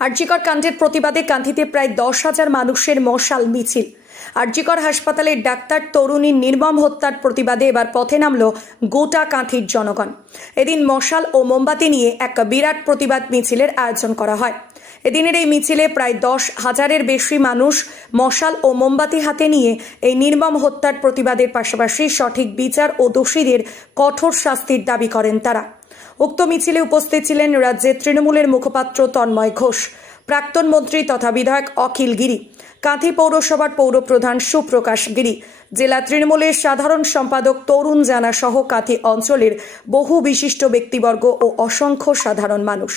আরজিকর কাণ্ডের প্রতিবাদে কান্থিতে প্রায় দশ হাজার মানুষের মশাল মিছিল। আরজিকর হাসপাতালের ডাক্তার তরুণীর নির্মম হত্যার প্রতিবাদে এবার পথে নামল গোটা কাঁথির জনগণ। এদিন মশাল ও মোমবাতি নিয়ে এক বিরাট প্রতিবাদ মিছিলের আয়োজন করা হয়। এদিনের এই মিছিলে প্রায় দশ হাজারের বেশি মানুষ মশাল ও মোমবাতি হাতে নিয়ে এই নির্মম হত্যার প্রতিবাদের পাশাপাশি সঠিক বিচার ও দোষীদের কঠোর শাস্তির দাবি করেন তারা। উক্ত মিছিলে উপস্থিত ছিলেন রাজ্যের তৃণমূলের মুখপাত্র তন্ময় ঘোষ, প্রাক্তন মন্ত্রী তথা বিধায়ক অখিল গিরি, কাঁথি পৌরসভার পৌরপ্রধান সুপ্রকাশ গিরি, জেলা তৃণমূলের সাধারণ সম্পাদক তরুণ জানা সহ কাঁথি অঞ্চলের বহু বিশিষ্ট ব্যক্তিবর্গ ও অসংখ্য সাধারণ মানুষ।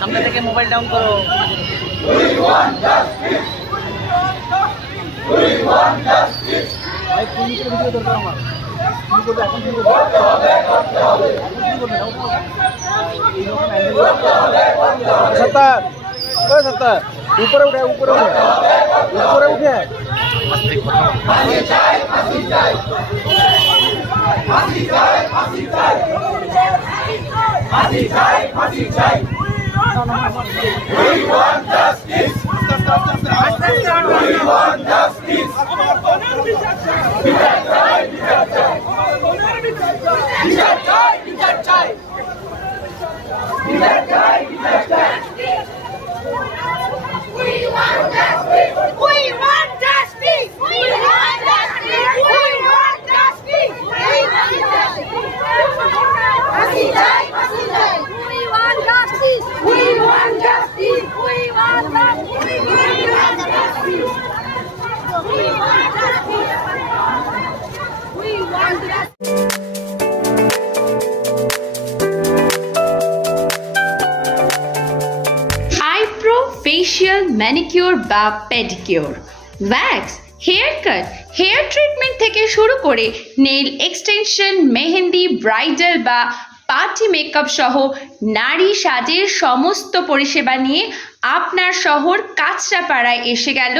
সামনে থেকে মোবাইল ডাউন করো ভাই, কোন দিকে ভিডিও দরকার আমার? কি করবে এখন কি করবে? এখন কি করবে? এইরকম angle- সত্তর ও সত্তর উপরে উঠে উপরে উঠে উপরে উঠে We আইব্রো ফেশিয়াল ম্যানিকিউর বা pedicure wax hair cut hair treatment থেকে শুরু করে নেল এক্সটেনশন মেহেন্দি ব্রাইডাল বা পার্টি মেকআপ সহ নারী সাজের সমস্ত পরিষেবা নিয়ে আপনার শহর কাঁচরাপাড়ায় এসে গেল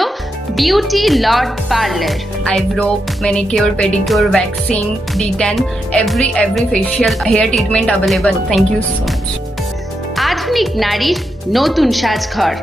beauty lord parlour eyebrow manicure, pedicure, waxing, D10, every every facial hair treatment available. Thank you so much. আধুনিক নারীর নতুন সাজঘর।